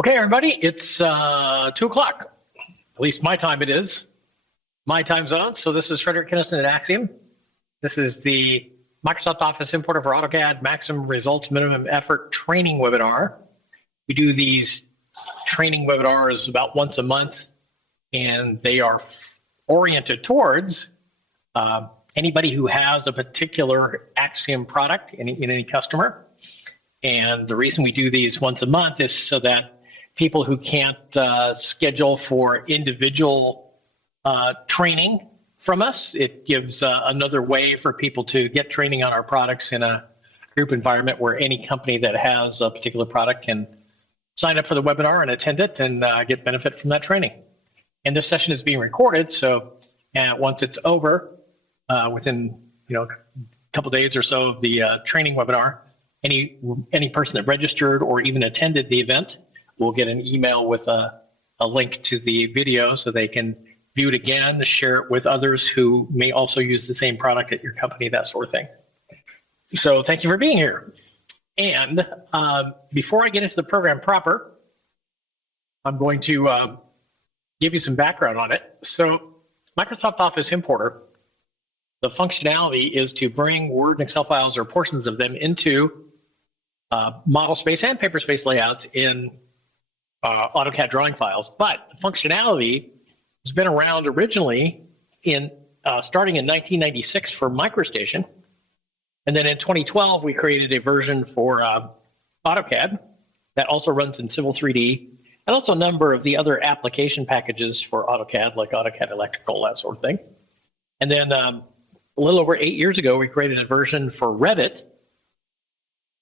Okay, everybody, it's 2 o'clock. At least my time it is. My time zone. So this is Fredrick Kenniston at Axiom. This is the Microsoft Office Importer for AutoCAD Maximum Results Minimum Effort Training Webinar. We do these training webinars about once a month, and they are oriented towards anybody who has a particular Axiom product in any customer. And the reason we do these once a month is so that people who can't schedule for individual training from us, it gives another way for people to get training on our products in a group environment where any company that has a particular product can sign up for the webinar and attend it and get benefit from that training. And this session is being recorded, so once it's over, within a couple days or so of the training webinar, any person that registered or even attended the event will get an email with a link to the video so they can view it again, share it with others who may also use the same product at your company, that sort of thing. So thank you for being here. And before I get into the program proper, I'm going to give you some background on it. So Microsoft Office Importer, the functionality is to bring Word and Excel files or portions of them into model space and paper space layouts in AutoCAD drawing files. But the functionality has been around originally starting in 1996 for MicroStation. And then in 2012, we created a version for AutoCAD that also runs in Civil 3D, and also a number of the other application packages for AutoCAD, like AutoCAD Electrical, that sort of thing. And then a little over 8 years ago, we created a version for Revit.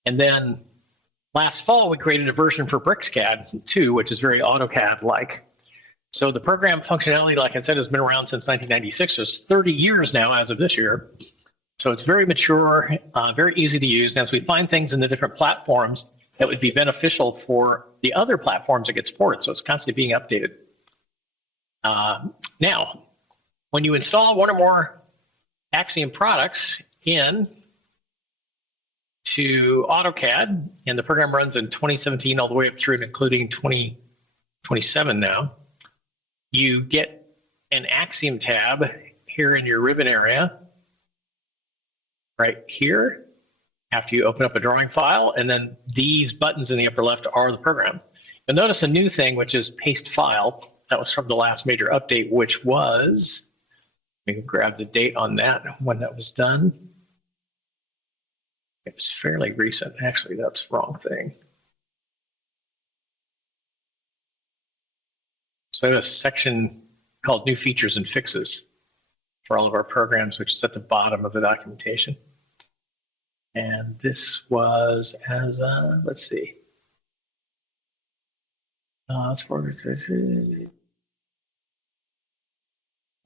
And then last fall, we created a version for BricsCAD too, which is very AutoCAD-like. So the program functionality, like I said, has been around since 1996. So it's 30 years now as of this year. So it's very mature, very easy to use. And as we find things in the different platforms that would be beneficial for the other platforms that get supported, so it's constantly being updated. Now, when you install one or more Axiom products to AutoCAD, and the program runs in 2017 all the way up through and including 2027 now, you get an Axiom tab here in your ribbon area, right here, after you open up a drawing file, and then these buttons in the upper left are the program. You'll notice a new thing, which is paste file. That was from the last major update, which was, we can grab the date on that, when that was done. It was fairly recent. Actually, that's the wrong thing. So I have a section called New Features and Fixes for all of our programs, which is at the bottom of the documentation. And this was as let's see. Let's forward to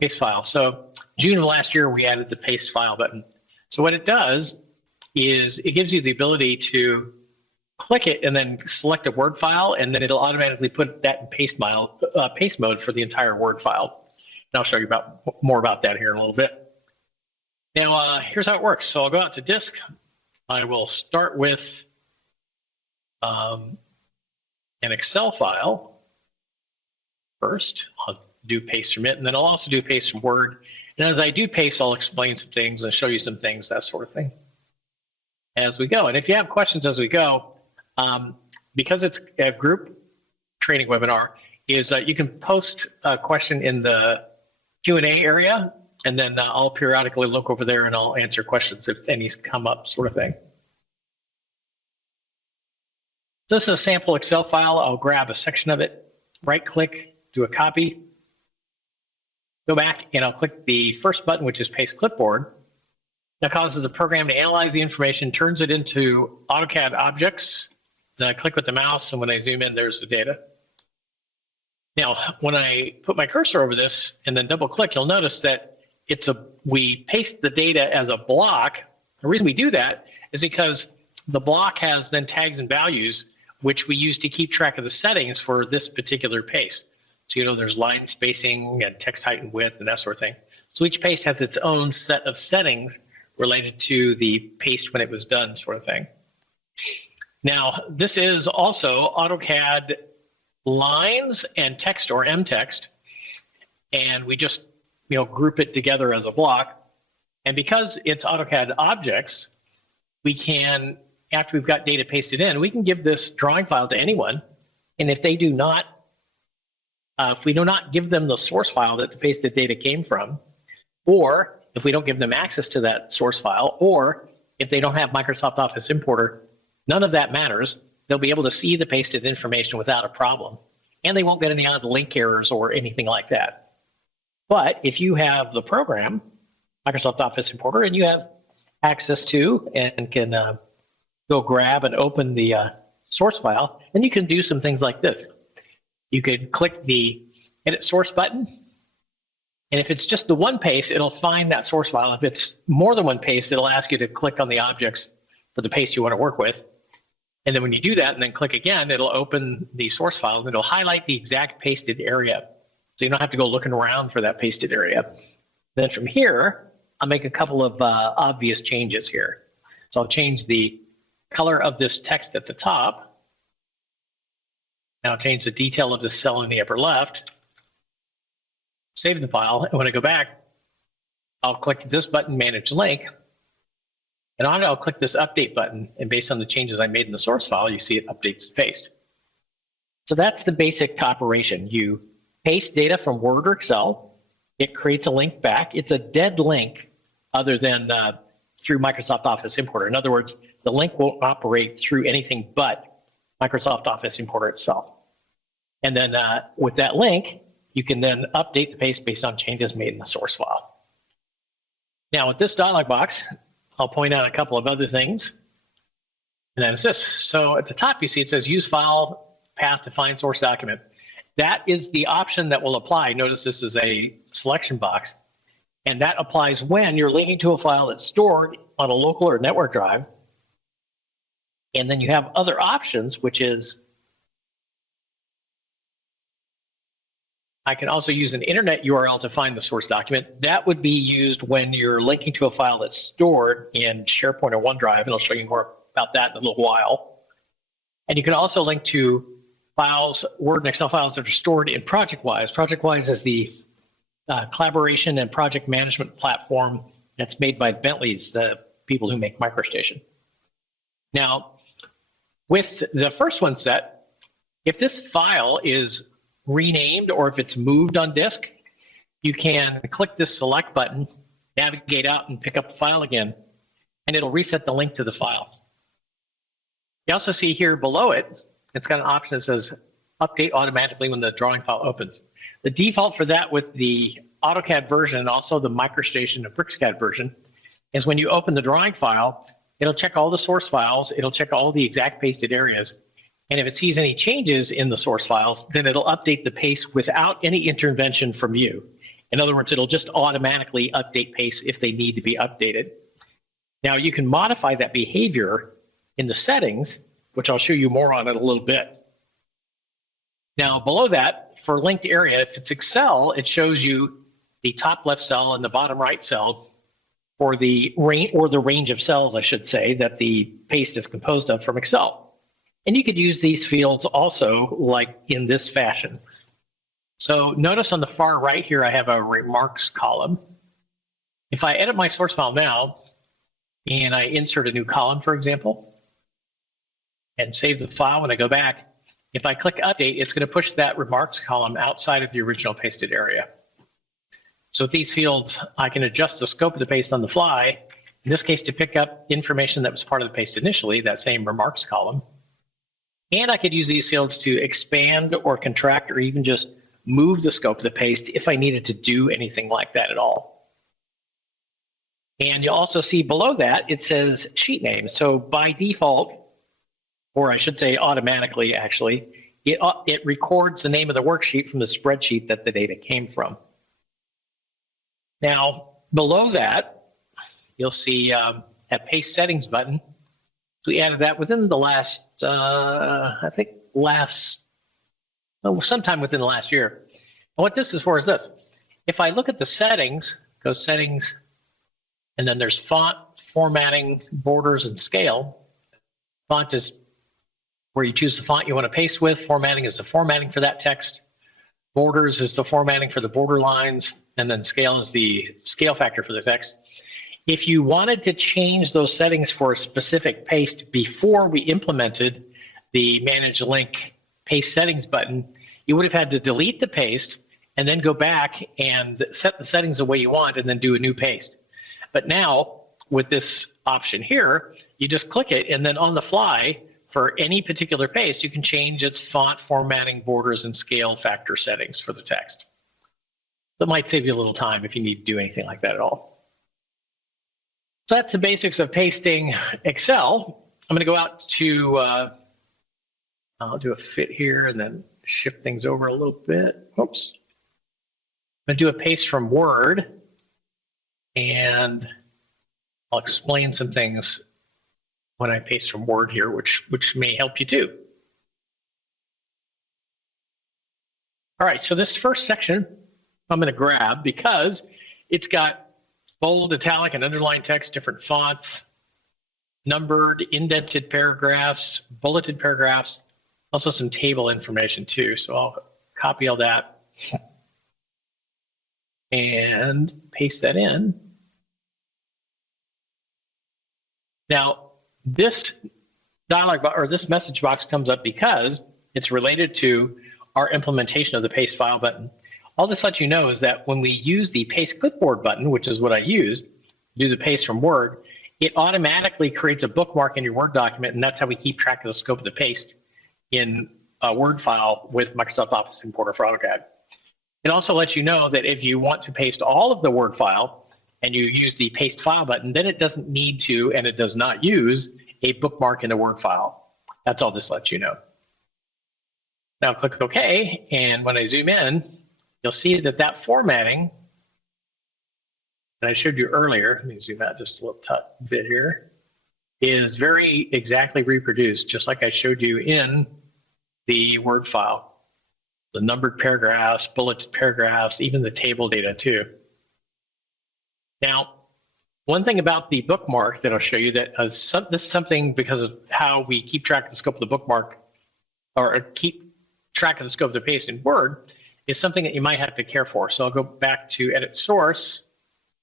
paste file. So June of last year, we added the paste file button. So what it does is it gives you the ability to click it and then select a Word file, and then it'll automatically put that in paste mode for the entire Word file. And I'll show you more about that here in a little bit. Now, here's how it works. So I'll go out to disk. I will start with an Excel file first. I'll do paste from it, and then I'll also do paste from Word. And as I do paste, I'll explain some things and show you some things, that sort of thing, as we go. And if you have questions as we go, because it's a group training webinar, you can post a question in the Q&A area, and then I'll periodically look over there and I'll answer questions if any come up, sort of thing. This is a sample Excel file. I'll grab a section of it, right-click, do a copy, go back, and I'll click the first button, which is Paste Clipboard. That causes the program to analyze the information, turns it into AutoCAD objects. Then I click with the mouse, and when I zoom in, there's the data. Now, when I put my cursor over this and then double-click, you'll notice that we paste the data as a block. The reason we do that is because the block has then tags and values, which we use to keep track of the settings for this particular paste. So there's line spacing and text height and width and that sort of thing. So each paste has its own set of settings related to the paste when it was done, sort of thing. Now, this is also AutoCAD lines and text or mtext, and we just group it together as a block. And because it's AutoCAD objects, we can, after we've got data pasted in, we can give this drawing file to anyone. And if they do not, if we do not give them the source file that the pasted data came from, or if we don't give them access to that source file, or if they don't have Microsoft Office Importer, none of that matters. They'll be able to see the pasted information without a problem. And they won't get any other link errors or anything like that. But if you have the program, Microsoft Office Importer, and you have access to and can go grab and open the source file, then you can do some things like this. You could click the Edit Source button, and if it's just the one paste, it'll find that source file. If it's more than one paste, it'll ask you to click on the objects for the paste you want to work with. And then when you do that and then click again, it'll open the source file and it'll highlight the exact pasted area. So you don't have to go looking around for that pasted area. Then from here, I'll make a couple of obvious changes here. So I'll change the color of this text at the top. Now I'll change the detail of the cell in the upper left. Save the file, and when I go back, I'll click this button, Manage Link, and on it I'll click this Update button, and based on the changes I made in the source file, you see it updates the paste. So that's the basic operation. You paste data from Word or Excel, it creates a link back. It's a dead link other than through Microsoft Office Importer. In other words, the link won't operate through anything but Microsoft Office Importer itself. And then with that link, you can then update the paste based on changes made in the source file. Now with this dialog box, I'll point out a couple of other things. And that is this. So at the top, you see it says use file path to find source document. That is the option that will apply. Notice this is a selection box. And that applies when you're linking to a file that's stored on a local or network drive. And then you have other options, which is I can also use an internet URL to find the source document. That would be used when you're linking to a file that's stored in SharePoint or OneDrive, and I'll show you more about that in a little while. And you can also link to files, Word and Excel files that are stored in ProjectWise. ProjectWise is the collaboration and project management platform that's made by Bentley's, the people who make MicroStation. Now, with the first one set, if this file is renamed or if it's moved on disk, you can click this select button, navigate out and pick up the file again, and it'll reset the link to the file. You also see here below it, it's got an option that says update automatically when the drawing file opens. The default for that with the AutoCAD version and also the MicroStation and BricsCAD version is when you open the drawing file, it'll check all the source files, it'll check all the exact pasted areas, and if it sees any changes in the source files, then it'll update the paste without any intervention from you. In other words, it'll just automatically update paste if they need to be updated. Now you can modify that behavior in the settings, which I'll show you more on in a little bit. Now below that, for linked area, if it's Excel, it shows you the top left cell and the bottom right cell for the range of cells, I should say, that the paste is composed of from Excel. And you could use these fields also like in this fashion. So notice on the far right here, I have a remarks column. If I edit my source file now, and I insert a new column, for example, and save the file, when I go back, if I click update, it's going to push that remarks column outside of the original pasted area. So with these fields, I can adjust the scope of the paste on the fly, in this case to pick up information that was part of the paste initially, that same remarks column. And I could use these fields to expand or contract or even just move the scope of the paste if I needed to do anything like that at all. And you'll also see below that, it says sheet name. So by default, or I should say automatically actually, it records the name of the worksheet from the spreadsheet that the data came from. Now, below that, you'll see a paste settings button. We added that within the last, I think sometime within the last year. And what this is for is this. If I look at the settings, go settings, and then there's font, formatting, borders, and scale. Font is where you choose the font you want to paste with. Formatting is the formatting for that text. Borders is the formatting for the border lines. And then scale is the scale factor for the text. If you wanted to change those settings for a specific paste before we implemented the Manage Link Paste Settings button, you would have had to delete the paste and then go back and set the settings the way you want and then do a new paste. But now, with this option here, you just click it, and then on the fly, for any particular paste, you can change its font, formatting, borders, and scale factor settings for the text. That might save you a little time if you need to do anything like that at all. So that's the basics of pasting Excel. I'm going to go out to, I'll do a fit here and then shift things over a little bit. Oops. I'm going to do a paste from Word, and I'll explain some things when I paste from Word here, which may help you too. All right, so this first section I'm going to grab because it's got bold, italic, and underlined text, different fonts, numbered, indented paragraphs, bulleted paragraphs, also some table information too. So I'll copy all that and paste that in. Now, this dialog box or this message box comes up because it's related to our implementation of the paste file button. All this lets you know is that when we use the paste clipboard button, which is what I used, do the paste from Word, it automatically creates a bookmark in your Word document, and that's how we keep track of the scope of the paste in a Word file with Microsoft Office Importer for AutoCAD. It also lets you know that if you want to paste all of the Word file and you use the paste file button, then it doesn't need to, and it does not use a bookmark in the Word file. That's all this lets you know. Now click OK, and when I zoom in, you'll see that that formatting that I showed you earlier, let me zoom out just a little bit here, is very exactly reproduced, just like I showed you in the Word file. The numbered paragraphs, bulleted paragraphs, even the table data too. Now, one thing about the bookmark that I'll show you that this is something because of how we keep track of the scope of the bookmark, or keep track of the scope of the paste in Word, is something that you might have to care for. So I'll go back to Edit Source,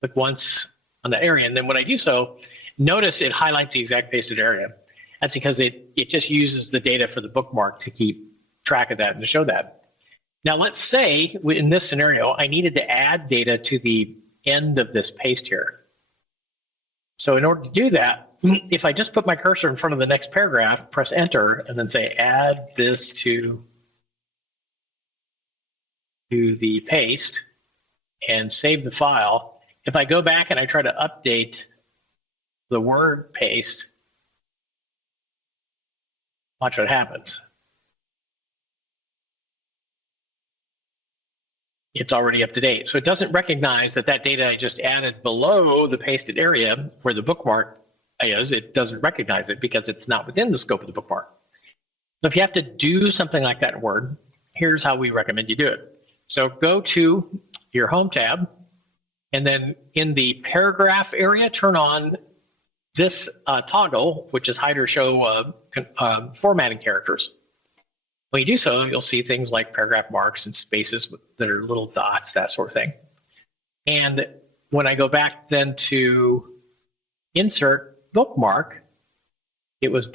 click once on that area, and then when I do so, notice it highlights the exact pasted area. That's because it just uses the data for the bookmark to keep track of that and to show that. Now let's say in this scenario, I needed to add data to the end of this paste here. So in order to do that, if I just put my cursor in front of the next paragraph, press Enter, and then say add this to the paste and save the file, if I go back and I try to update the Word paste, watch what happens. It's already up to date. So it doesn't recognize that that data I just added below the pasted area where the bookmark is. It doesn't recognize it because it's not within the scope of the bookmark. So if you have to do something like that in Word, here's how we recommend you do it. So go to your Home tab, and then in the paragraph area, turn on this toggle, which is hide or show formatting characters. When you do so, you'll see things like paragraph marks and spaces that are little dots, that sort of thing. And when I go back then to insert bookmark, it was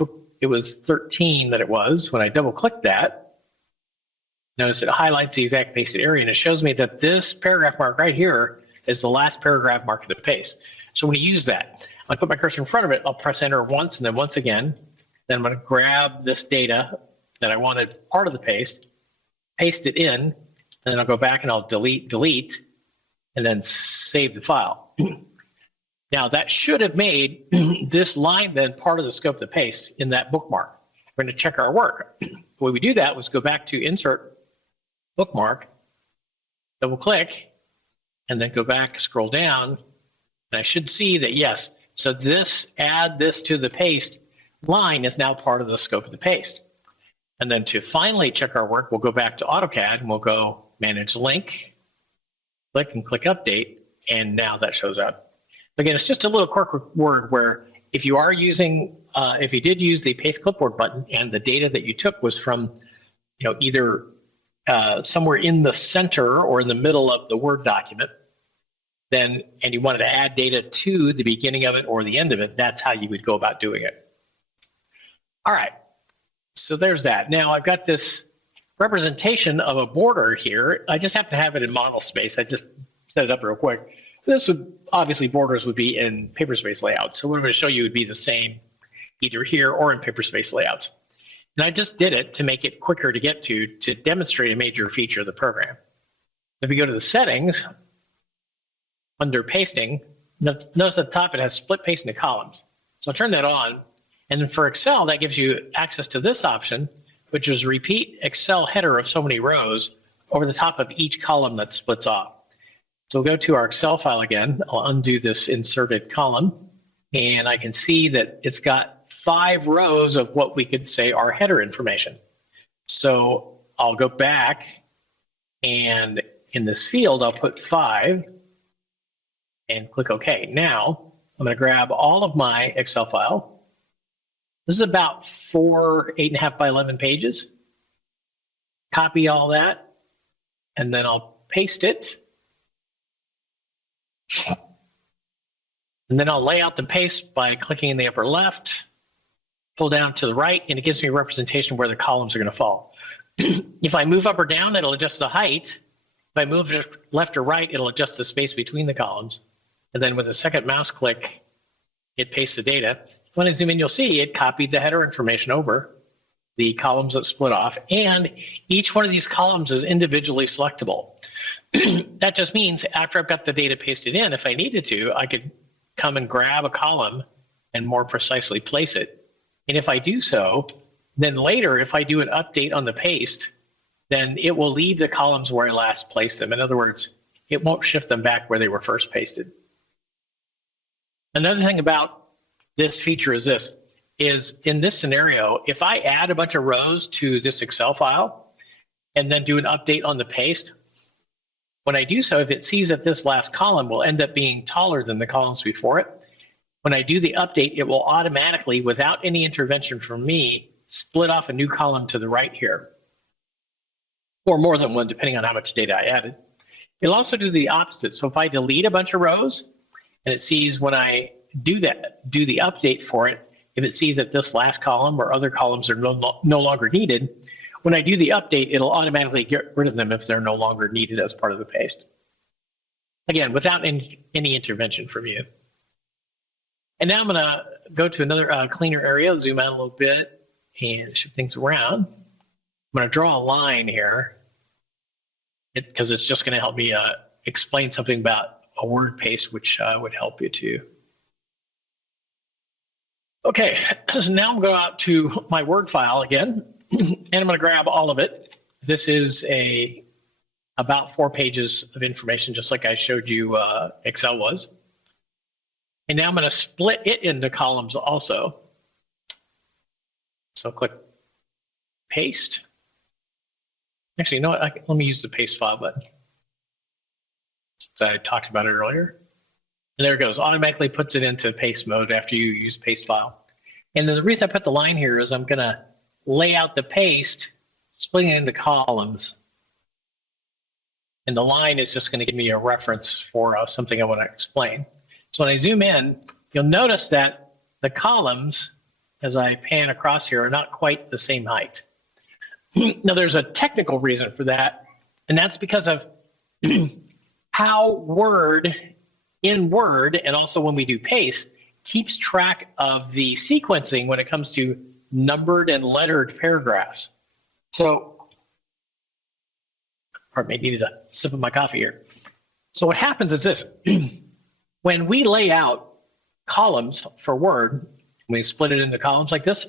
13 that it was. When I double click that, notice it highlights the exact pasted area, and it shows me that this paragraph mark right here is the last paragraph mark of the paste. So when you use that, I put my cursor in front of it, I'll press Enter once and then once again. Then I'm going to grab this data that I wanted part of the paste, paste it in, and then I'll go back and I'll delete, and then save the file. Now that should have made this line then part of the scope of the paste in that bookmark. We're going to check our work. The way we do that was go back to Insert, Bookmark, double click, and then go back, scroll down, and I should see that yes, so this add this to the paste line is now part of the scope of the paste. And then to finally check our work, we'll go back to AutoCAD and we'll go Manage Link, click and click Update, and now that shows up. Again, it's just a little quirk word where if you are using, if you did use the paste clipboard button and the data that you took was from, either somewhere in the center or in the middle of the Word document, then, and you wanted to add data to the beginning of it or the end of it, that's how you would go about doing it. All right, so there's that. Now I've got this representation of a border here. I just happen to have it in model space. I just set it up real quick. This would, obviously borders would be in paperspace layouts. So what I'm going to show you would be the same either here or in paperspace layouts. And I just did it to make it quicker to get to demonstrate a major feature of the program. If we go to the settings, under pasting, notice at the top it has split paste into columns. So I'll turn that on. And then for Excel, that gives you access to this option, which is repeat Excel header of so many rows over the top of each column that splits off. So we'll go to our Excel file again. I'll undo this inserted column, and I can see that it's got 5 rows of what we could say are header information. So I'll go back, and in this field, I'll put 5 and click OK. Now I'm going to grab all of my Excel file. This is about 8.5 by 11 pages. Copy all that, and then I'll paste it. And then I'll lay out the paste by clicking in the upper left, pull down to the right, and it gives me a representation where the columns are going to fall. If I move up or down, it'll adjust the height. If I move left or right, it'll adjust the space between the columns. And then with a second mouse click, it pastes the data. When I zoom in, you'll see it copied the header information over the columns that split off, and each one of these columns is individually selectable. That just means after I've got the data pasted in, if I needed to, I could come and grab a column and more precisely place it. And if I do so, then later, if I do an update on the paste, then it will leave the columns where I last placed them. In other words, it won't shift them back where they were first pasted. Another thing about this feature is this, is in this scenario, if I add a bunch of rows to this Excel file and then do an update on the paste, when I do so, if it sees that this last column will end up being taller than the columns before it, when I do the update, it will automatically, without any intervention from me, split off a new column to the right here, or more than one, depending on how much data I added. It'll also do the opposite. So if I delete a bunch of rows, and it sees when I do the update for it, if it sees that this last column or other columns are no longer needed, when I do the update, it'll automatically get rid of them if they're no longer needed as part of the paste. Again, without any intervention from you. And now I'm going to go to another cleaner area, zoom out a little bit, and shift things around. I'm going to draw a line here, because it's just going to help me explain something about a word paste, which would help you too. Okay, so now I'm going to go out to my Word file again, and I'm going to grab all of it. This is about 4 pages of information, just like I showed you Excel was. And now I'm going to split it into columns also. So click Paste. Actually, you know what? Let me use the Paste File button, since I talked about it earlier. And there it goes, automatically puts it into paste mode after you use paste file. And then the reason I put the line here is I'm going to lay out the paste, splitting it into columns. And the line is just going to give me a reference for something I want to explain. So when I zoom in, you'll notice that the columns, as I pan across here, are not quite the same height. Now there's a technical reason for that, and that's because of how Word, in Word, and also when we do paste, keeps track of the sequencing when it comes to numbered and lettered paragraphs. So, pardon me, I needed a sip of my coffee here. So what happens is this. When we lay out columns for Word, we split it into columns like this.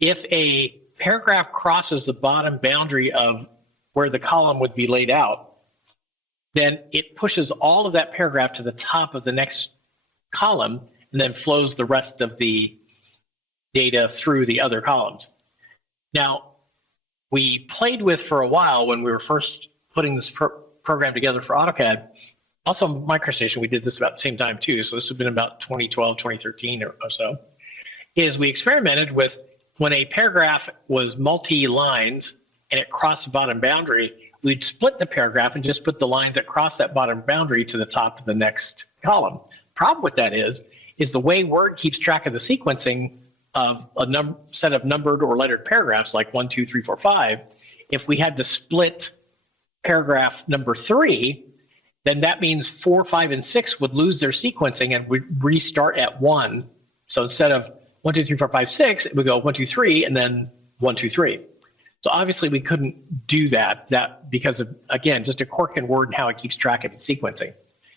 If a paragraph crosses the bottom boundary of where the column would be laid out, then it pushes all of that paragraph to the top of the next column and then flows the rest of the data through the other columns. Now, we played with for a while when we were first putting this program together for AutoCAD, Also, MicroStation, we did this about the same time too. So this has been about 2012, 2013 or so. Is we experimented with when a paragraph was multi-lines and it crossed the bottom boundary, we'd split the paragraph and just put the lines that cross that bottom boundary to the top of the next column. Problem with that is the way Word keeps track of the sequencing of a set of numbered or lettered paragraphs like 1, 2, 3, 4, 5. If we had to split paragraph number 3, then that means 4, 5, and 6 would lose their sequencing and would restart at 1. So instead of 1, 2, 3, 4, 5, 6, it would go 1, 2, 3, and then 1, 2, 3. So obviously we couldn't do that because of, again, just a quirk in Word and how it keeps track of its sequencing.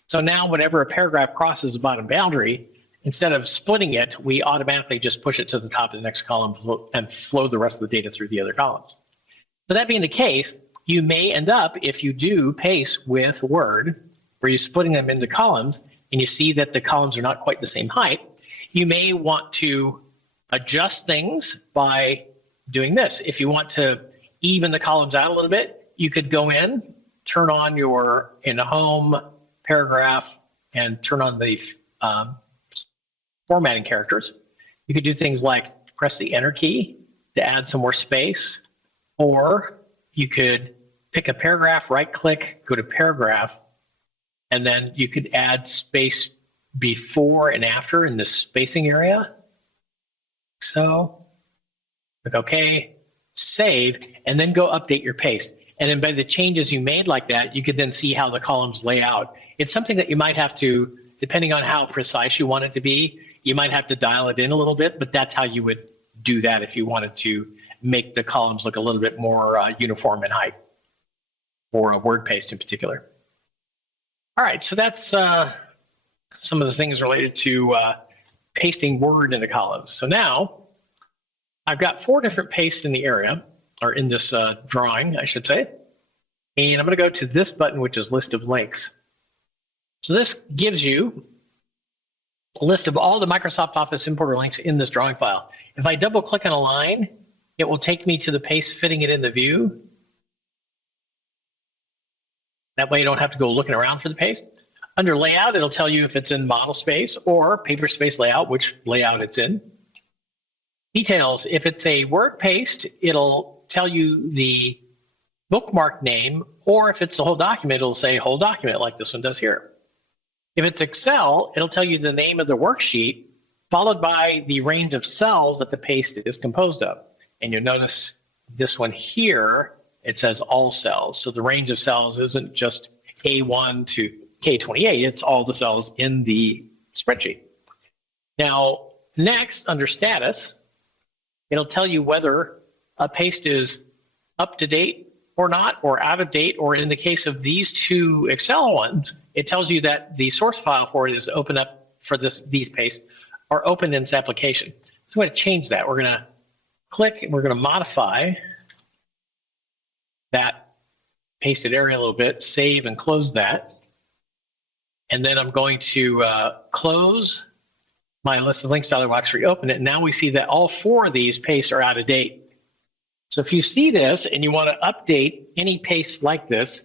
So now whenever a paragraph crosses the bottom boundary, instead of splitting it, we automatically just push it to the top of the next column and flow the rest of the data through the other columns. So that being the case, you may end up, if you do paste with Word, where you're splitting them into columns, and you see that the columns are not quite the same height, you may want to adjust things by doing this. If you want to even the columns out a little bit, you could go in, turn on in the home paragraph, and turn on the formatting characters. You could do things like press the Enter key to add some more space, or you could pick a paragraph, right-click, go to Paragraph, and then you could add space before and after in the spacing area. So, click OK, save, and then go update your paste. And then by the changes you made like that, you could then see how the columns lay out. It's something that you might have to, depending on how precise you want it to be, you might have to dial it in a little bit, but that's how you would do that if you wanted to make the columns look a little bit more uniform in height, or a word paste in particular. All right, so that's some of the things related to pasting Word into columns. So now I've got 4 different pastes in the area, or in this drawing, I should say. And I'm going to go to this button, which is List of Links. So this gives you a list of all the Microsoft Office importer links in this drawing file. If I double click on a line, it will take me to the paste fitting it in the view. That way you don't have to go looking around for the paste. Under layout, it'll tell you if it's in model space or paper space layout, which layout it's in. Details, if it's a Word paste, it'll tell you the bookmark name, or if it's the whole document, it'll say whole document like this one does here. If it's Excel, it'll tell you the name of the worksheet, followed by the range of cells that the paste is composed of. And you'll notice this one here, it says all cells. So the range of cells isn't just A1 to K28, it's all the cells in the spreadsheet. Now, next, under status, it'll tell you whether a paste is up to date or not, or out of date, or in the case of these 2 Excel ones, it tells you that the source file for it is open up for these pastes, or open in its application. So we're going to change that. We're going to click, and we're going to modify that pasted area a little bit, save and close that. And then I'm going to close my list of links dialog box, reopen it. And now we see that all 4 of these pastes are out of date. So if you see this and you want to update any paste like this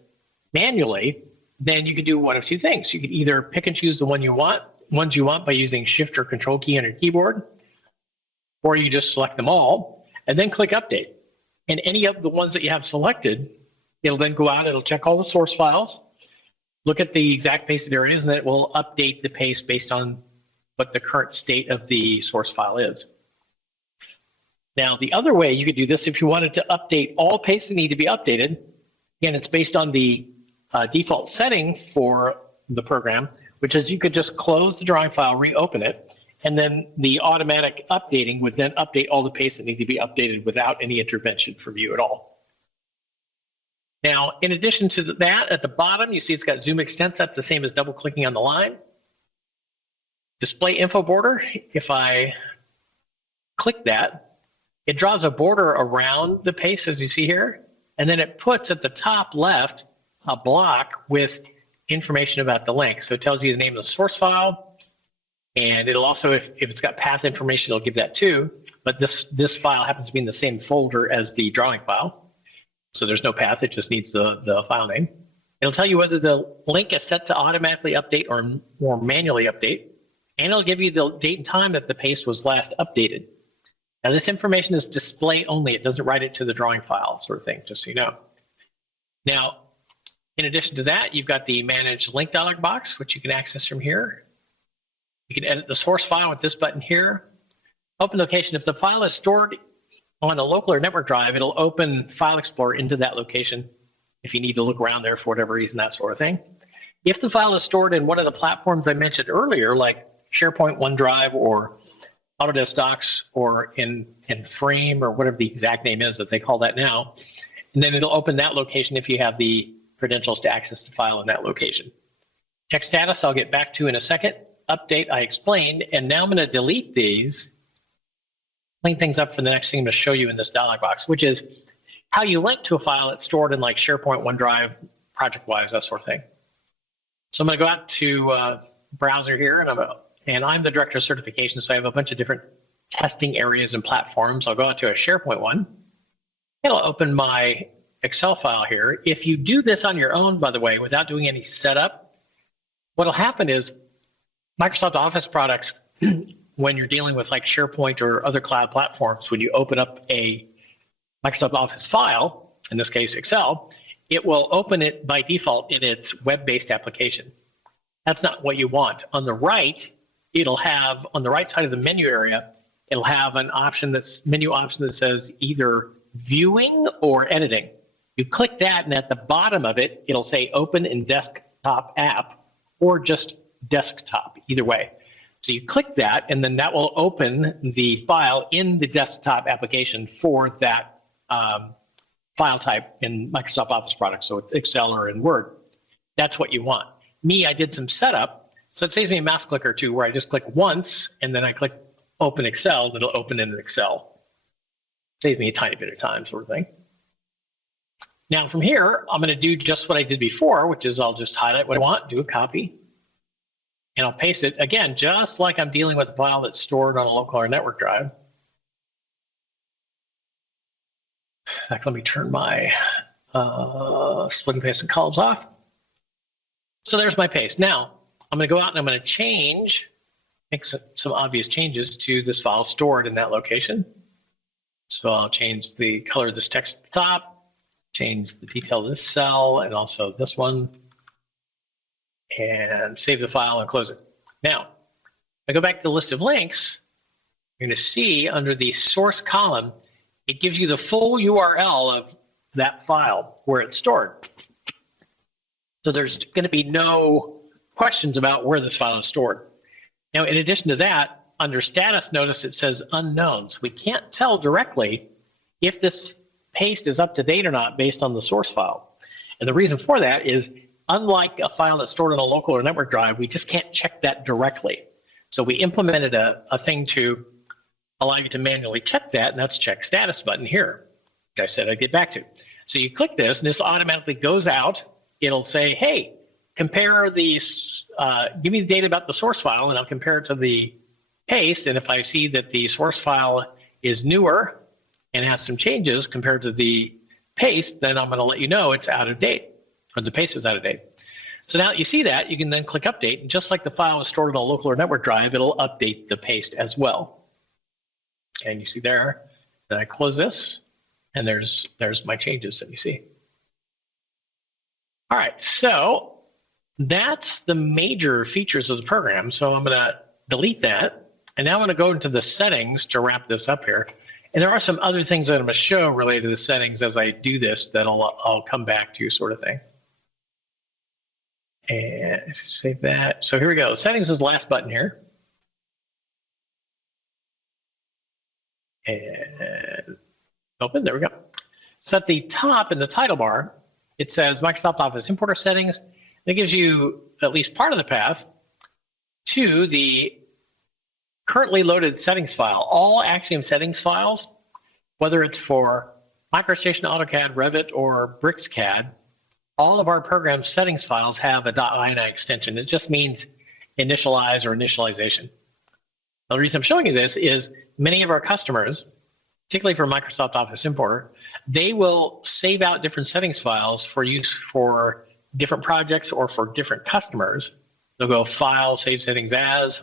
manually, then you could do one of 2 things. You could either pick and choose the ones you want by using Shift or Control key on your keyboard, or you just select them all and then click Update. And any of the ones that you have selected, it'll then go out, it'll check all the source files, look at the exact pasted areas, and then it will update the paste based on what the current state of the source file is. Now, the other way you could do this, if you wanted to update all pastes that need to be updated, again, it's based on the default setting for the program, which is you could just close the drawing file, reopen it, and then the automatic updating would then update all the pastes that need to be updated without any intervention from you at all. Now, in addition to that, at the bottom, you see it's got zoom extents. That's the same as double clicking on the line. Display info border, if I click that, it draws a border around the paste, as you see here, and then it puts at the top left a block with information about the link. So it tells you the name of the source file, and it'll also, if it's got path information, it'll give that too. But this file happens to be in the same folder as the drawing file, so there's no path, it just needs the file name. It'll tell you whether the link is set to automatically update or manually update, and it'll give you the date and time that the paste was last updated. Now, this information is display only. It doesn't write it to the drawing file sort of thing, just so you know. Now, in addition to that, you've got the Manage Link dialog box, which you can access from here. You can edit the source file with this button here. Open location. If the file is stored on a local or network drive, it'll open File Explorer into that location if you need to look around there for whatever reason, that sort of thing. If the file is stored in one of the platforms I mentioned earlier, like SharePoint, OneDrive, or Autodesk Docs, or in Frame, or whatever the exact name is that they call that now, and then it'll open that location if you have the credentials to access the file in that location. Check status, I'll get back to in a second. Update, I explained, and now I'm going to delete these, clean things up for the next thing I'm going to show you in this dialog box, which is how you link to a file that's stored in like SharePoint, OneDrive, ProjectWise, that sort of thing. So I'm going to go out to browser here, and I'm the director of certification, so I have a bunch of different testing areas and platforms. I'll go out to a SharePoint one. It'll open my Excel file here. If you do this on your own, by the way, without doing any setup, what'll happen is Microsoft Office products, when you're dealing with like SharePoint or other cloud platforms, when you open up a Microsoft Office file, in this case Excel, it will open it by default in its web-based application. That's not what you want. On the right, it'll have, on the right side of the menu area, it'll have an option menu option that says either viewing or editing. You click that, and at the bottom of it, it'll say open in desktop app or just desktop, either way. So you click that, and then that will open the file in the desktop application for that file type in Microsoft Office products, so Excel or in Word. That's what you want. Me, I did some setup, so it saves me a mouse click or two where I just click once, and then I click Open Excel, and it'll open in Excel. Saves me a tiny bit of time, sort of thing. Now from here, I'm going to do just what I did before, which is I'll just highlight what I want, do a copy, and I'll paste it, again, just like I'm dealing with a file that's stored on a local or network drive. In fact, let me turn my split and paste and columns off. So there's my paste. Now, I'm going to go out and I'm going to make some obvious changes to this file stored in that location. So I'll change the color of this text at the top, change the detail of this cell, and also this one, and save the file and close it. Now, if I go back to the list of links, you're going to see under the source column, it gives you the full URL of that file where it's stored. So there's going to be no questions about where this file is stored. Now, in addition to that, under status, notice it says unknowns. We can't tell directly if this paste is up to date or not based on the source file. And the reason for that is, unlike a file that's stored on a local or network drive, we just can't check that directly. So we implemented a thing to allow you to manually check that, and that's check status button here, which I said I'd get back to. So you click this, and this automatically goes out. It'll say, hey, compare these, give me the data about the source file, and I'll compare it to the paste. And if I see that the source file is newer and has some changes compared to the paste, then I'm going to let you know it's out of date, or the paste is out of date. So now that you see that, you can then click update, and just like the file is stored on a local or network drive, it'll update the paste as well. And you see there, then I close this, and there's my changes that you see. All right, so that's the major features of the program. So I'm going to delete that, and now I'm going to go into the settings to wrap this up here. And there are some other things that I'm going to show related to the settings as I do this that I'll come back to, sort of thing. And save that. So here we go. Settings is the last button here. And open, there we go. So at the top in the title bar, it says Microsoft Office Importer Settings. And it gives you at least part of the path to the currently loaded settings file. All Axiom settings files, whether it's for MicroStation, AutoCAD, Revit, or BricsCAD, all of our program settings files have a .ini extension. It just means initialize or initialization. The reason I'm showing you this is many of our customers, particularly for Microsoft Office Importer, they will save out different settings files for use for different projects or for different customers, they'll go File, Save Settings As.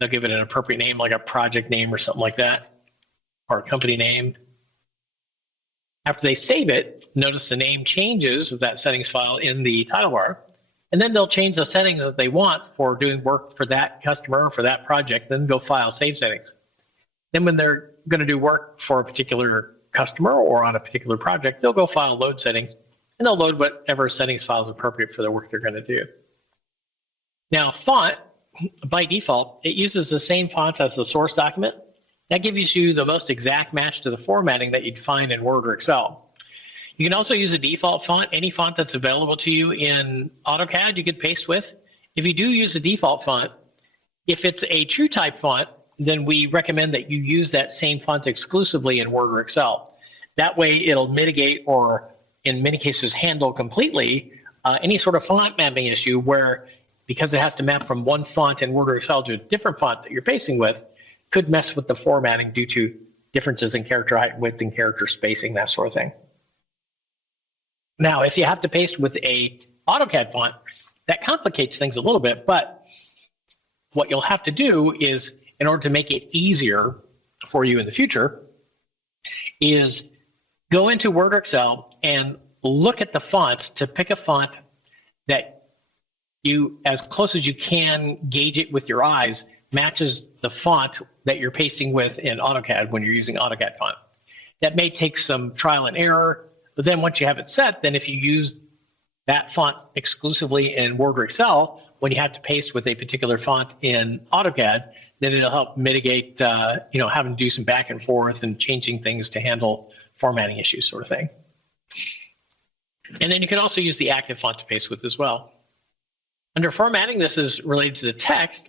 They'll give it an appropriate name, like a project name or something like that, or a company name. After they save it, notice the name changes of that settings file in the title bar, and then they'll change the settings that they want for doing work for that customer or for that project, then go File, Save Settings. Then when they're going to do work for a particular customer or on a particular project, they'll go File, Load Settings, and they'll load whatever settings file is appropriate for the work they're going to do. Now, font, by default, it uses the same font as the source document. That gives you the most exact match to the formatting that you'd find in Word or Excel. You can also use a default font, any font that's available to you in AutoCAD you could paste with. If you do use a default font, if it's a true type font, then we recommend that you use that same font exclusively in Word or Excel. That way it'll mitigate, or in many cases handle completely, any sort of font mapping issue where, because it has to map from one font in Word or Excel to a different font that you're pasting with, could mess with the formatting due to differences in character height, width, and character spacing, that sort of thing. Now, if you have to paste with a AutoCAD font, that complicates things a little bit, but what you'll have to do is, in order to make it easier for you in the future, is go into Word or Excel and look at the fonts to pick a font that you, as close as you can gauge it with your eyes, matches the font that you're pasting with in AutoCAD when you're using AutoCAD font. That may take some trial and error, but then once you have it set, then if you use that font exclusively in Word or Excel, when you have to paste with a particular font in AutoCAD, then it'll help mitigate having to do some back and forth and changing things to handle formatting issues, sort of thing. And then you can also use the active font to paste with as well. Under formatting, this is related to the text.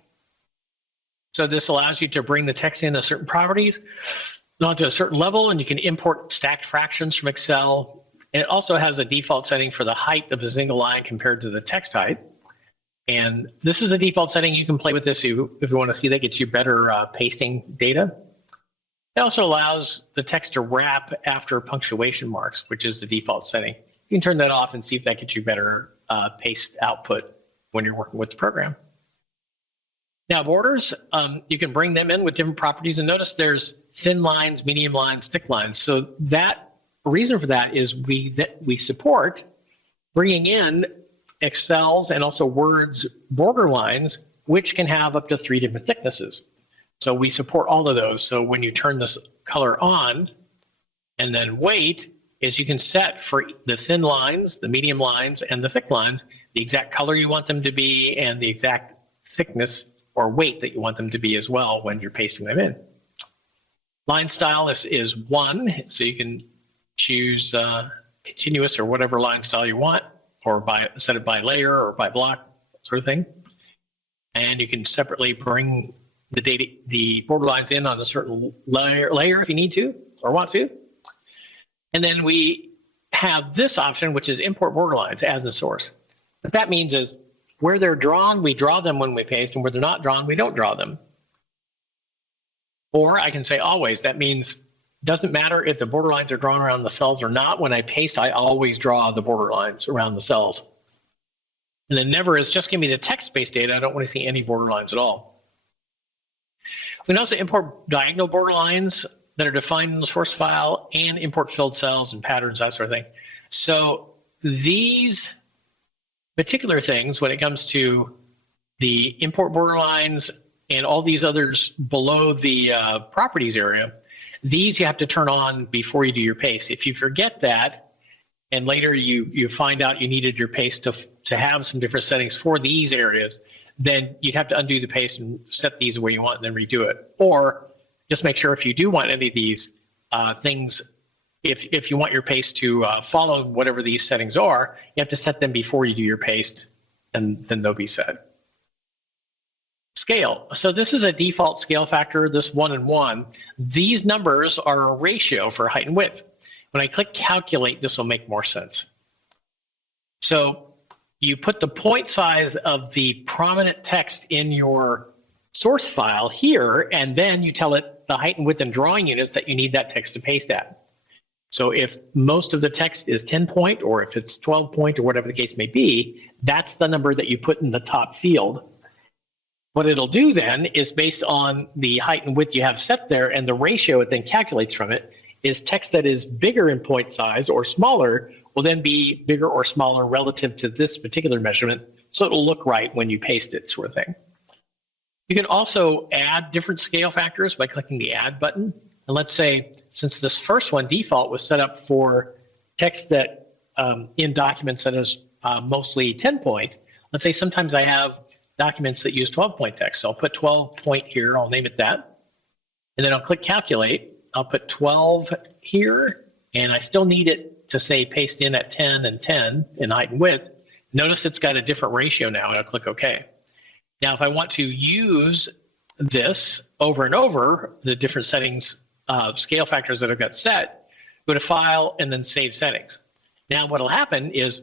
So this allows you to bring the text into certain properties, not to a certain level, and you can import stacked fractions from Excel. And it also has a default setting for the height of a single line compared to the text height. And this is a default setting. You can play with this if you want to see that gets you better pasting data. It also allows the text to wrap after punctuation marks, which is the default setting. You can turn that off and see if that gets you better paste output when you're working with the program. Now, borders, you can bring them in with different properties, and notice there's thin lines, medium lines, thick lines. So that reason for that is we support bringing in Excel's and also Word's border lines, which can have up to 3 different thicknesses. So we support all of those. So when you turn this color on and then wait, is you can set for the thin lines, the medium lines, and the thick lines, the exact color you want them to be and the exact thickness or weight that you want them to be as well when you're pasting them in. Line style is 1, so you can choose continuous or whatever line style you want, or set it by layer or by block, sort of thing. And you can separately bring the border lines in on a certain layer if you need to or want to. And then we have this option, which is import border lines as the source. What that means is where they're drawn, we draw them when we paste, and where they're not drawn, we don't draw them. Or I can say always. That means doesn't matter if the border lines are drawn around the cells or not. When I paste, I always draw the border lines around the cells. And then never is just give me the text-based data. I don't want to see any border lines at all. We can also import diagonal border lines that are defined in the source file and import filled cells and patterns, that sort of thing. So these particular things, when it comes to the import border lines and all these others below the properties area, these you have to turn on before you do your paste. If you forget that, and later you find out you needed your paste to have some different settings for these areas, then you'd have to undo the paste and set these where you want and then redo it. Or just make sure if you do want any of these things, if you want your paste to follow whatever these settings are, you have to set them before you do your paste, and then they'll be set. Scale. So this is a default scale factor, this 1 and 1. These numbers are a ratio for height and width. When I click calculate, this will make more sense. So you put the point size of the prominent text in your source file here, and then you tell it the height and width and drawing units that you need that text to paste at. So if most of the text is 10 point, or if it's 12 point, or whatever the case may be, that's the number that you put in the top field. What it'll do then is, based on the height and width you have set there and the ratio it then calculates from it, is text that is bigger in point size or smaller will then be bigger or smaller relative to this particular measurement, so it'll look right when you paste it, sort of thing. You can also add different scale factors by clicking the Add button. And let's say, since this first one default was set up for text that in documents that is mostly 10 point, let's say sometimes I have documents that use 12 point text. So I'll put 12 point here, I'll name it that. And then I'll click Calculate. I'll put 12 here, and I still need it to say paste in at 10 and 10 in height and width. Notice it's got a different ratio now, and I'll click OK. Now, if I want to use this over and over, the different settings, scale factors that I've got set, go to File and then Save Settings. Now, what will happen is,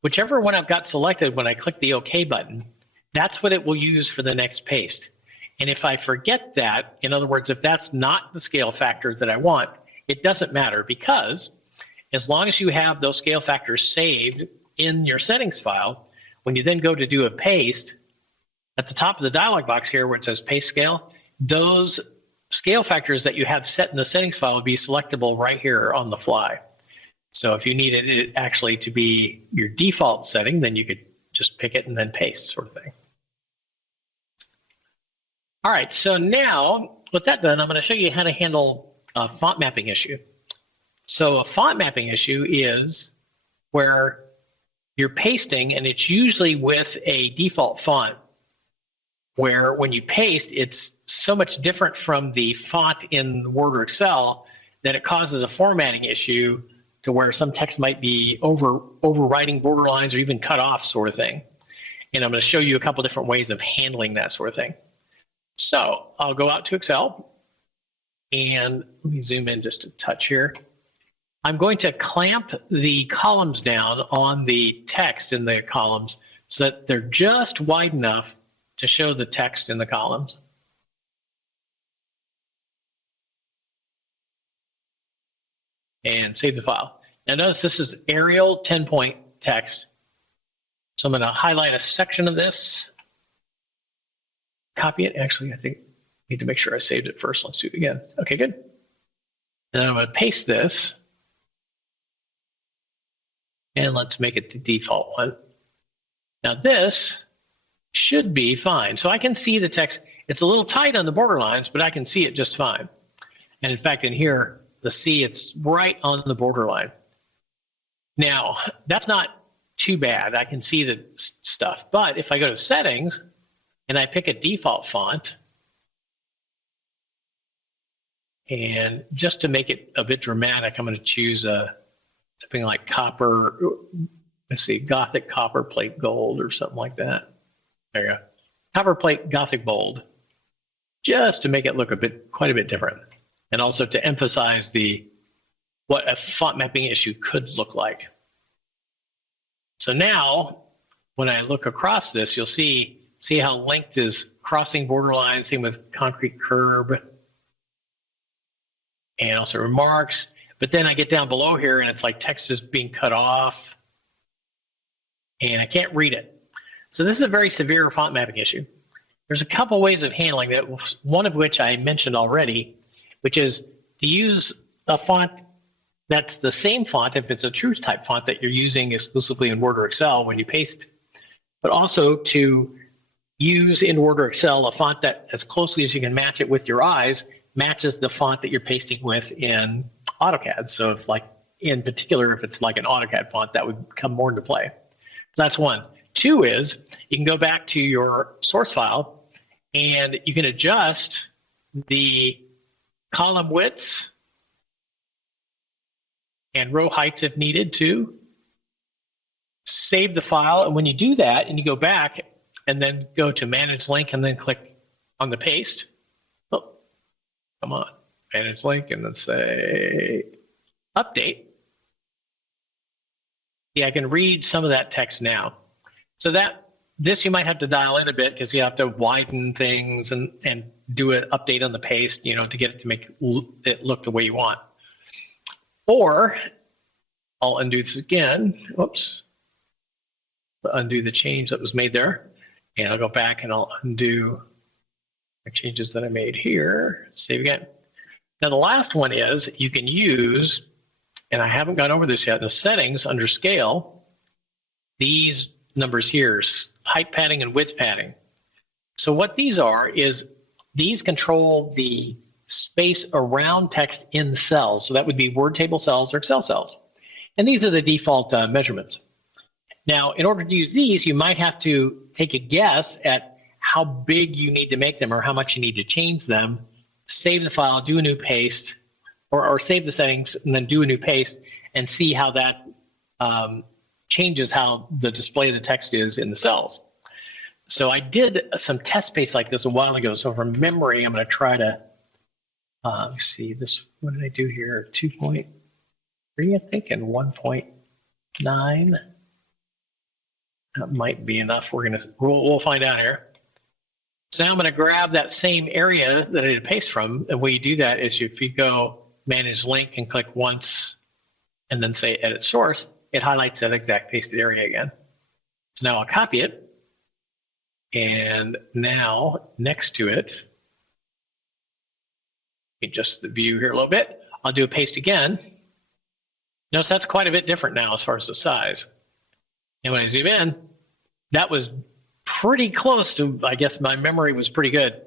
whichever one I've got selected when I click the OK button, that's what it will use for the next paste. And if I forget that, in other words, if that's not the scale factor that I want, it doesn't matter, because as long as you have those scale factors saved in your settings file, when you then go to do a paste, at the top of the dialog box here where it says Paste Scale, those scale factors that you have set in the settings file will be selectable right here on the fly. So if you needed it actually to be your default setting, then you could just pick it and then paste, sort of thing. All right, so now with that done, I'm going to show you how to handle a font mapping issue. So a font mapping issue is where you're pasting, and it's usually with a default font, where when you paste, it's so much different from the font in Word or Excel that it causes a formatting issue, to where some text might be overwriting borderlines or even cut off, sort of thing. And I'm going to show you a couple different ways of handling that sort of thing. So I'll go out to Excel, and let me zoom in just a touch here. I'm going to clamp the columns down on the text in the columns so that they're just wide enough to show the text in the columns. And save the file. Now notice this is Arial 10-point text. So I'm going to highlight a section of this, copy it. Actually, I think I need to make sure I saved it first. Let's do it again. Okay, good. And I'm going to paste this. And let's make it the default one. Now this should be fine. So I can see the text. It's a little tight on the borderlines, but I can see it just fine. And in fact, in here, the C, it's right on the borderline. Now, that's not too bad. I can see the stuff. But if I go to Settings and I pick a default font, and just to make it a bit dramatic, I'm going to choose something like copper, let's see, Gothic Copper Plate Gold or something like that. There you go. Copper Plate Gothic Bold, just to make it look quite a bit different. And also to emphasize what a font mapping issue could look like. So now, when I look across this, you'll see how length is crossing borderlines, same with concrete curb, and also remarks. But then I get down below here, and it's like text is being cut off, and I can't read it. So this is a very severe font mapping issue. There's a couple ways of handling it, one of which I mentioned already, which is to use a font that's the same font if it's a true type font that you're using exclusively in Word or Excel when you paste, but also to use in Word or Excel a font that, as closely as you can match it with your eyes, matches the font that you're pasting with in AutoCAD. So if, like, in particular, if it's like an AutoCAD font, that would come more into play. So that's one. Two is you can go back to your source file and you can adjust the column widths and row heights if needed to. Save the file, and when you do that and you go back and then go to Manage Link and then click on the paste. Oh, come on. Manage Link and then say Update. Yeah, I can read some of that text now. So this you might have to dial in a bit because you have to widen things and do an update on the paste, to get it to make it look the way you want. Or I'll undo this again. Whoops. Undo the change that was made there. And I'll go back and I'll undo the changes that I made here. Save again. Now the last one is you can use, and I haven't gone over this yet, the settings under scale, these numbers here, height padding and width padding. So what these are is these control the space around text in cells. So that would be Word table cells or Excel cells. And these are the default measurements. Now, in order to use these, you might have to take a guess at how big you need to make them or how much you need to change them, save the file, do a new paste, or save the settings and then do a new paste and see how that changes how the display of the text is in the cells. So I did some test paste like this a while ago. So from memory, I'm going to try to, let's see, this, what did I do here? 2.3, I think, and 1.9. That might be enough. We'll find out here. So now I'm going to grab that same area that I did paste from. And the way you do that is if you go manage link and click once and then say edit source, it highlights that exact pasted area again. So now I'll copy it. And now next to it, just the view here a little bit, I'll do a paste again. Notice that's quite a bit different now as far as the size. And when I zoom in, that was pretty close to, I guess my memory was pretty good,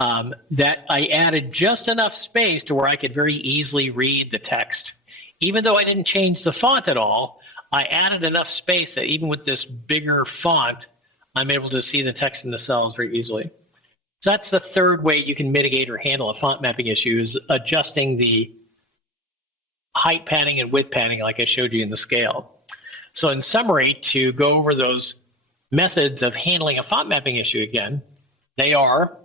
that I added just enough space to where I could very easily read the text. Even though I didn't change the font at all, I added enough space that even with this bigger font, I'm able to see the text in the cells very easily. So that's the third way you can mitigate or handle a font mapping issue, is adjusting the height padding and width padding like I showed you in the scale. So in summary, to go over those methods of handling a font mapping issue again, they are: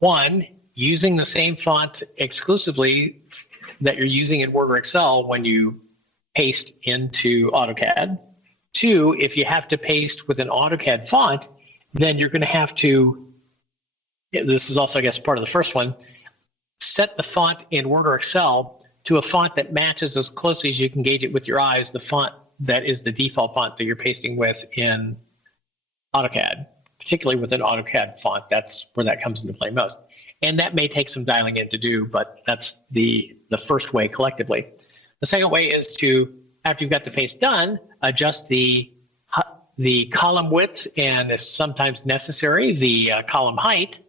1, using the same font exclusively that you're using in Word or Excel when you paste into AutoCAD. 2, if you have to paste with an AutoCAD font, then you're going to have to, this is also, I guess, part of the first one, set the font in Word or Excel to a font that matches as closely as you can gauge it with your eyes, the font that is the default font that you're pasting with in AutoCAD, particularly with an AutoCAD font. That's where that comes into play most. And that may take some dialing in to do, but that's the first way collectively. The second way is to, after you've got the paste done, adjust the column width and, if sometimes necessary, the column height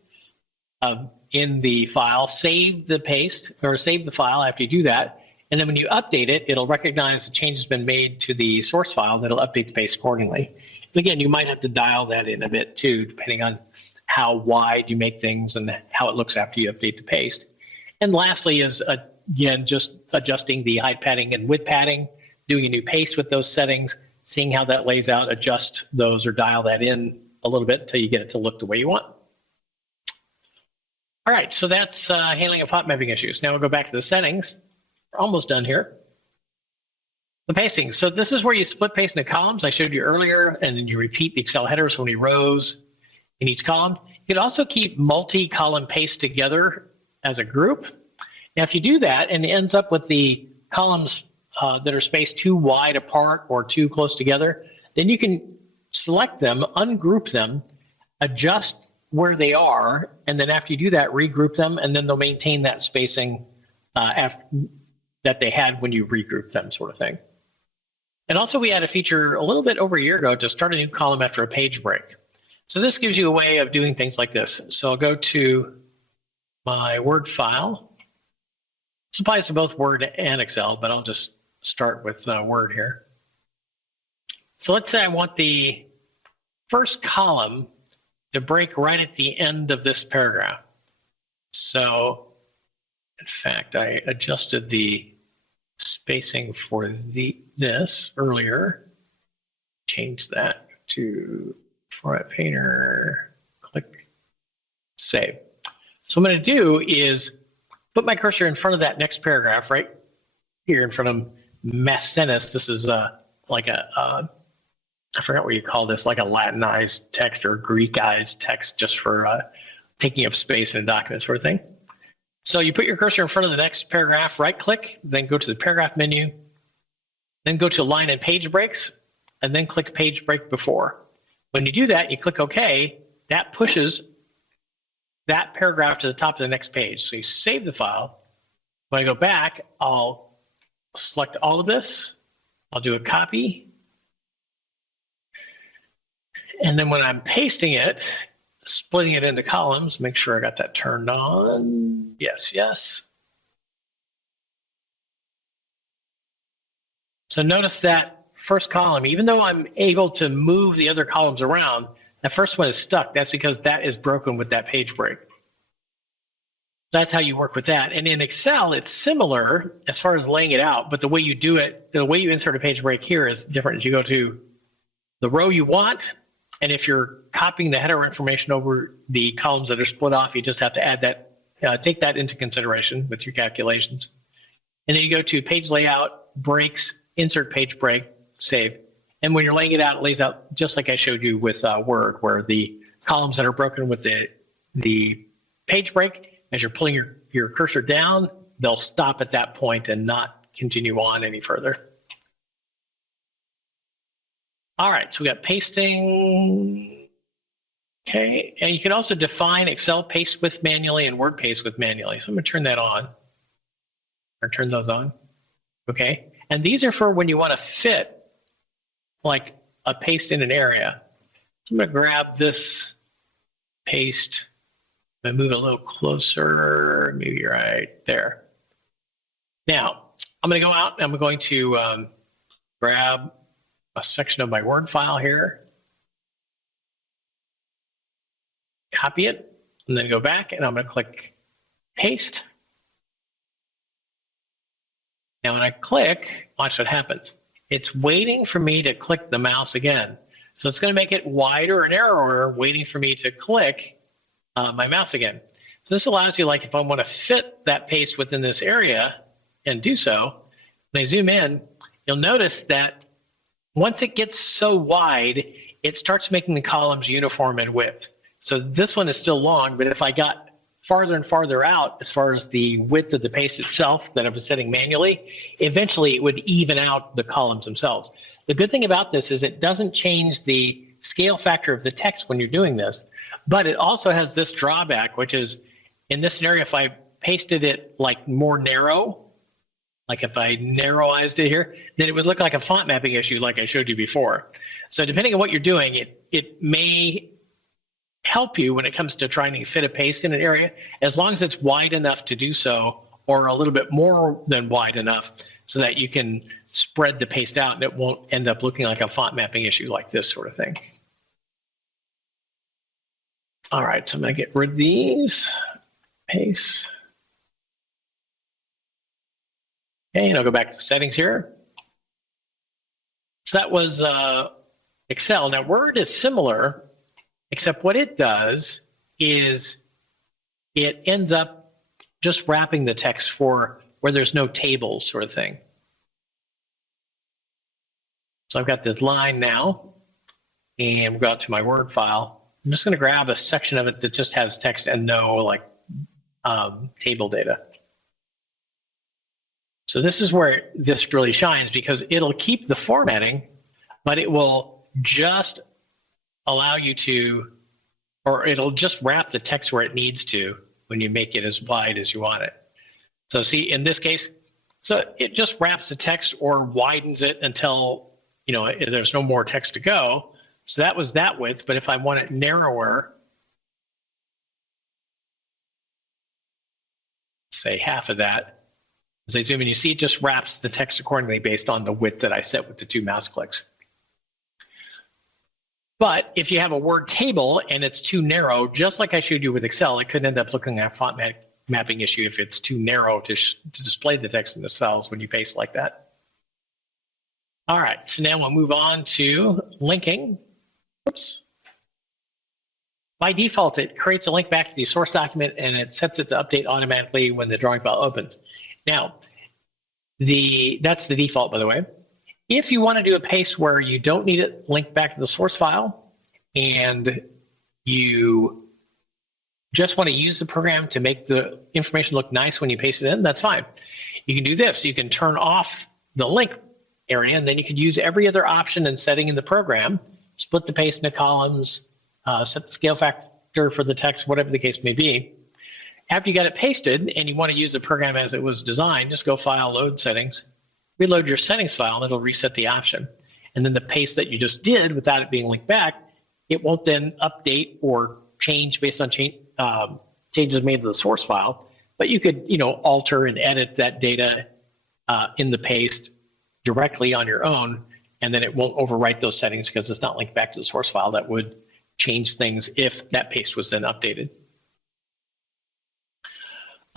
in the file. Save the paste or save the file after you do that. And then when you update it, it'll recognize the change has been made to the source file. That'll update the paste accordingly. But again, you might have to dial that in a bit too, depending on how wide you make things and how it looks after you update the paste. And lastly is, again, just adjusting the height padding and width padding, doing a new paste with those settings, seeing how that lays out, adjust those or dial that in a little bit until you get it to look the way you want. All right, so that's handling of font mapping issues. Now we'll go back to the settings. We're almost done here. The pasting. So this is where you split paste into columns I showed you earlier, and then you repeat the Excel header, so many rows in each column. You can also keep multi-column paste together as a group. Now, if you do that and it ends up with the columns that are spaced too wide apart or too close together, then you can select them, ungroup them, adjust where they are, and then after you do that, regroup them, and then they'll maintain that spacing that they had when you regrouped them, sort of thing. And also we had a feature a little bit over a year ago to start a new column after a page break. So this gives you a way of doing things like this. So I'll go to my Word file. This applies to both Word and Excel, but I'll just start with Word here. So let's say I want the first column to break right at the end of this paragraph. So in fact, I adjusted the spacing for this earlier. Change that to Format Painter, click Save. So what I'm going to do is put my cursor in front of that next paragraph right here in front of Maecenas. This is like a, I forgot what you call this, like a Latinized text or Greekized text just for taking up space in a document sort of thing. So you put your cursor in front of the next paragraph, right click, then go to the paragraph menu, then go to line and page breaks, and then click page break before. When you do that, you click OK, that pushes that paragraph to the top of the next page. So you save the file. When I go back, I'll select all of this. I'll do a copy. And then when I'm pasting it, splitting it into columns, make sure I got that turned on. Yes, yes. So notice that first column, even though I'm able to move the other columns around, that first one is stuck. That's because that is broken with that page break. That's how you work with that. And in Excel, it's similar as far as laying it out, but the way you do it, the way you insert a page break here is different. You go to the row you want, and if you're copying the header information over the columns that are split off, you just have to add that, take that into consideration with your calculations. And then you go to page layout, breaks, insert page break, save. And when you're laying it out, it lays out just like I showed you with Word, where the columns that are broken with the page break, as you're pulling your cursor down, they'll stop at that point and not continue on any further. All right, so we got pasting. Okay, and you can also define Excel paste with manually and Word paste with manually. So I'm going to turn that on, or turn those on. Okay, and these are for when you want to fit like a paste in an area. So I'm going to grab this paste and move it a little closer, maybe right there. Now, I'm going to go out and I'm going to grab a section of my Word file here, copy it, and then go back, and I'm going to click paste. Now, when I click, watch what happens. It's waiting for me to click the mouse again. So it's going to make it wider and narrower, waiting for me to click my mouse again. So this allows you, like if I want to fit that paste within this area and do so, when I zoom in, you'll notice that once it gets so wide, it starts making the columns uniform in width. So this one is still long, but if I got farther and farther out as far as the width of the paste itself that I was setting manually, eventually it would even out the columns themselves. The good thing about this is it doesn't change the scale factor of the text when you're doing this, but it also has this drawback, which is in this scenario, if I pasted it like more narrow, like if I narrowized it here, then it would look like a font mapping issue like I showed you before. So depending on what you're doing, it may help you when it comes to trying to fit a paste in an area, as long as it's wide enough to do so, or a little bit more than wide enough so that you can spread the paste out and it won't end up looking like a font mapping issue like this sort of thing. All right, so I'm going to get rid of these, paste. Okay, and I'll go back to the settings here. So that was Excel. Now Word is similar, except what it does is it ends up just wrapping the text for where there's no tables sort of thing. So I've got this line now, and we'll go out to my Word file. I'm just going to grab a section of it that just has text and no like table data. So this is where this really shines, because it'll keep the formatting, but it will just allow you to, or it'll just wrap the text where it needs to when you make it as wide as you want it. So see, in this case, so it just wraps the text or widens it until, you know, there's no more text to go. So that was that width, but if I want it narrower, say half of that, as I zoom in, you see it just wraps the text accordingly based on the width that I set with the 2 mouse clicks. But if you have a word table and it's too narrow, just like I showed you with Excel, it could end up looking like a font mapping issue if it's too narrow to display the text in the cells when you paste like that. All right, so now we'll move on to linking. Oops. By default, it creates a link back to the source document and it sets it to update automatically when the drawing file opens. Now, that's the default, by the way. If you want to do a paste where you don't need it linked back to the source file and you just want to use the program to make the information look nice when you paste it in, that's fine. You can do this. You can turn off the link area, and then you can use every other option and setting in the program, split the paste into columns, set the scale factor for the text, whatever the case may be. After you got it pasted and you want to use the program as it was designed, just go File, Load Settings, reload your settings file, and it'll reset the option. And then the paste that you just did without it being linked back, it won't then update or change based on changes made to the source file. But you could, alter and edit that data in the paste directly on your own, and then it won't overwrite those settings because it's not linked back to the source file. That would change things if that paste was then updated.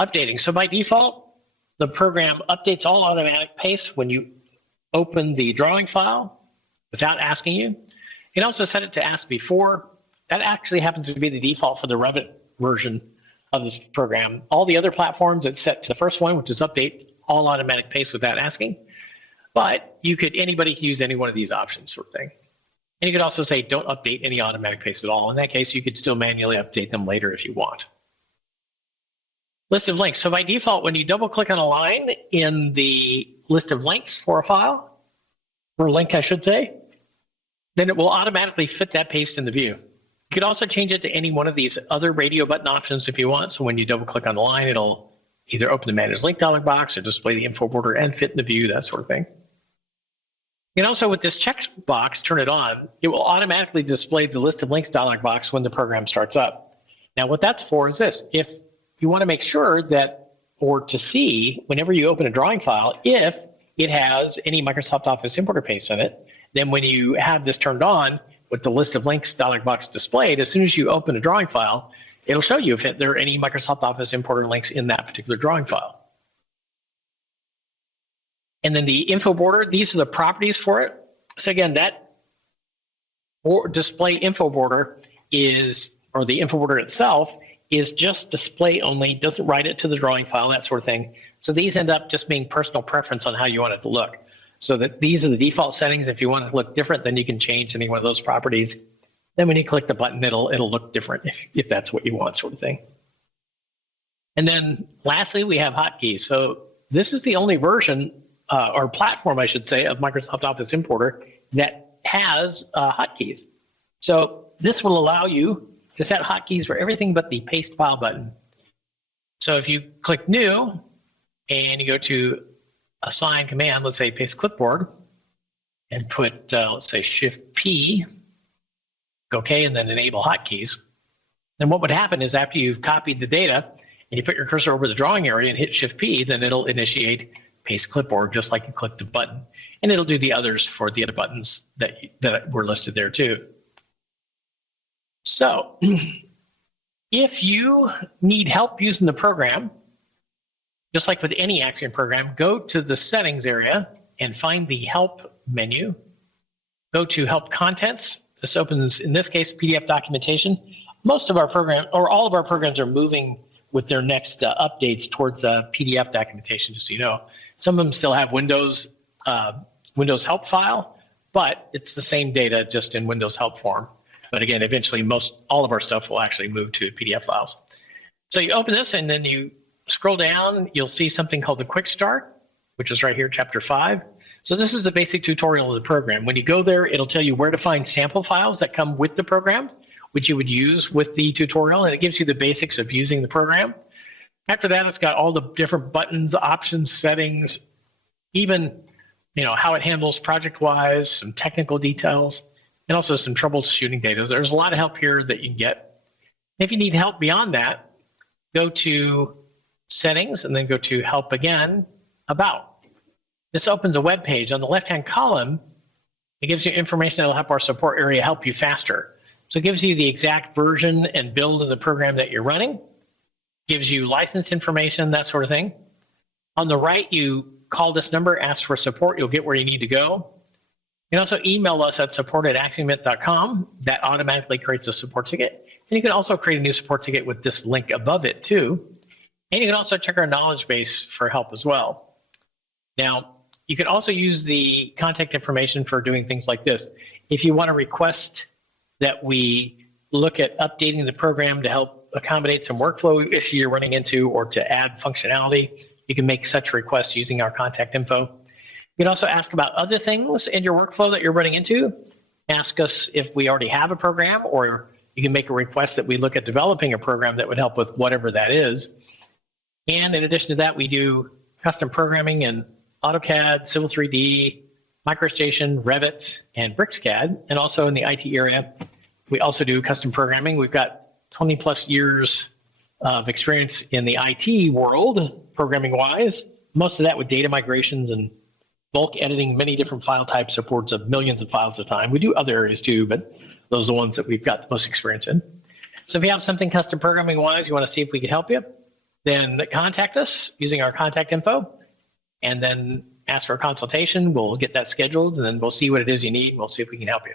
Updating. So by default, the program updates all automatic paste when you open the drawing file without asking you. You can also set it to ask before. That actually happens to be the default for the Revit version of this program. All the other platforms, it's set to the first one, which is update all automatic paste without asking. But anybody can use any one of these options, sort of thing. And you could also say don't update any automatic paste at all. In that case, you could still manually update them later if you want. List of links. So by default, when you double click on a line in the list of links for a file, or a link I should say, then it will automatically fit that paste in the view. You could also change it to any one of these other radio button options if you want. So when you double click on the line, it'll either open the Manage Link dialog box or display the info border and fit in the view, that sort of thing. You can also, with this checkbox, turn it on. It will automatically display the list of links dialog box when the program starts up. Now what that's for is this. If you want to make sure that, or to see whenever you open a drawing file, if it has any Microsoft Office importer paste in it, then when you have this turned on with the list of links dialog box displayed, as soon as you open a drawing file, it'll show you if there are any Microsoft Office importer links in that particular drawing file. And then the info border, these are the properties for it. So again, that display info border is, or the info border itself, is just display only, doesn't write it to the drawing file, that sort of thing. So these end up just being personal preference on how you want it to look. So that these are the default settings. If you want it to look different, then you can change any one of those properties. Then when you click the button, it'll look different if that's what you want, sort of thing. And then lastly, we have hotkeys. So this is the only version or platform, I should say, of Microsoft Office Importer that has hotkeys. So this will allow you to set hotkeys for everything but the paste file button. So if you click new and you go to assign command, let's say paste clipboard, and put, let's say Shift P, OK, and then enable hotkeys, then what would happen is after you've copied the data and you put your cursor over the drawing area and hit Shift P, then it'll initiate paste clipboard just like you clicked the button. And it'll do the others for the other buttons that were listed there too. So if you need help using the program, just like with any Axiom program, go to the settings area and find the help menu. Go to help contents. This opens, in this case, PDF documentation. Most of our program, or all of our programs, are moving with their next updates towards PDF documentation, just so you know. Some of them still have Windows help file, but it's the same data just in Windows help form. But again, eventually all of our stuff will actually move to PDF files. So you open this and then you scroll down, you'll see something called the Quick Start, which is right here, Chapter 5. So this is the basic tutorial of the program. When you go there, it'll tell you where to find sample files that come with the program, which you would use with the tutorial, and it gives you the basics of using the program. After that, it's got all the different buttons, options, settings, even how it handles project-wise, some technical details, and also some troubleshooting data. There's a lot of help here that you can get. If you need help beyond that, go to Settings and then go to Help Again, About. This opens a web page. On the left-hand column, it gives you information that will help our support area help you faster. So it gives you the exact version and build of the program that you're running, gives you license information, that sort of thing. On the right, you call this number, ask for support, you'll get where you need to go. You can also email us at support@axiomint.com. That automatically creates a support ticket. And you can also create a new support ticket with this link above it too. And you can also check our knowledge base for help as well. Now, you can also use the contact information for doing things like this. If you want to request that we look at updating the program to help accommodate some workflow issue you're running into or to add functionality, you can make such requests using our contact info. You can also ask about other things in your workflow that you're running into. Ask us if we already have a program, or you can make a request that we look at developing a program that would help with whatever that is. And in addition to that, we do custom programming in AutoCAD, Civil 3D, MicroStation, Revit, and BricsCAD. And also in the IT area, we also do custom programming. We've got 20 plus years of experience in the IT world, programming-wise. Most of that with data migrations and bulk editing, many different file types, upwards of millions of files at a time. We do other areas too, but those are the ones that we've got the most experience in. So if you have something custom programming-wise, you want to see if we can help you, then contact us using our contact info, and then ask for a consultation. We'll get that scheduled, and then we'll see what it is you need, and we'll see if we can help you.